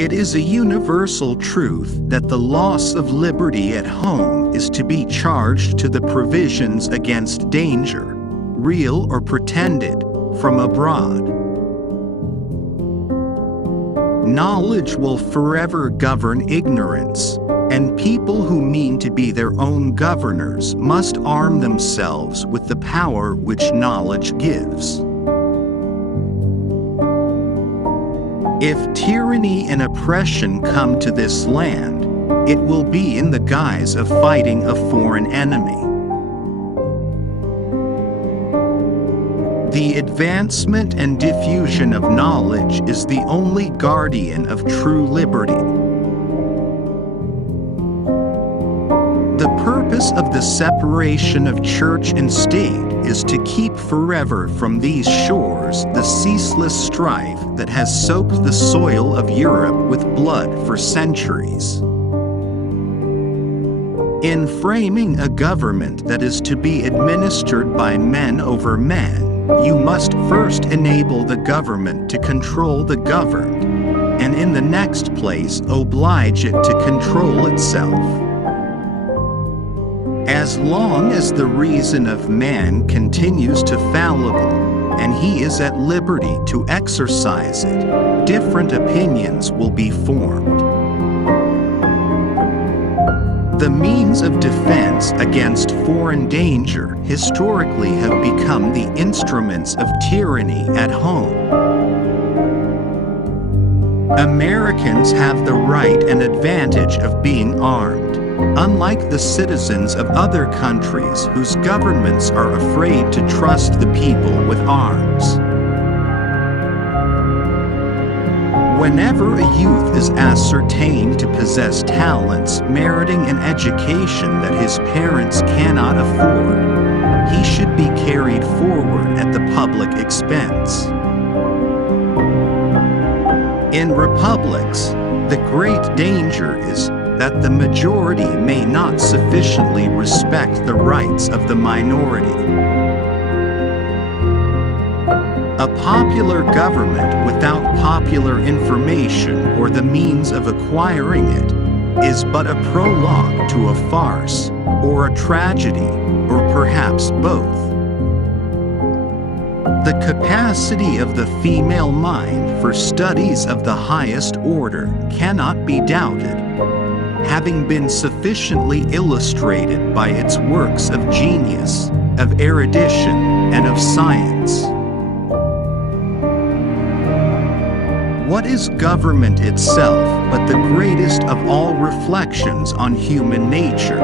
It is a universal truth that the loss of liberty at home is to be charged to the provisions against danger, real or pretended, from abroad. Knowledge will forever govern ignorance, and people who mean to be their own governors must arm themselves with the power which knowledge gives. If tyranny and oppression come to this land, it will be in the guise of fighting a foreign enemy. The advancement and diffusion of knowledge is the only guardian of true liberty. The purpose of the separation of church and state is to keep forever from these shores the ceaseless strife that has soaked the soil of Europe with blood for centuries. In framing a government that is to be administered by men over men, you must first enable the government to control the governed, and in the next place oblige it to control itself. As long as the reason of man continues to fallible, and he is at liberty to exercise it, different opinions will be formed. The means of defense against foreign danger historically have become the instruments of tyranny at home. Americans have the right and advantage of being armed, unlike the citizens of other countries whose governments are afraid to trust the people with arms. Whenever a youth is ascertained to possess talents meriting an education that his parents cannot afford, he should be carried forward at the public expense. In republics, the great danger is that the majority may not sufficiently respect the rights of the minority. A popular government without popular information or the means of acquiring it is but a prologue to a farce, or a tragedy, or perhaps both. The capacity of the female mind for studies of the highest order cannot be doubted, having been sufficiently illustrated by its works of genius, of erudition, and of science. What is government itself but the greatest of all reflections on human nature?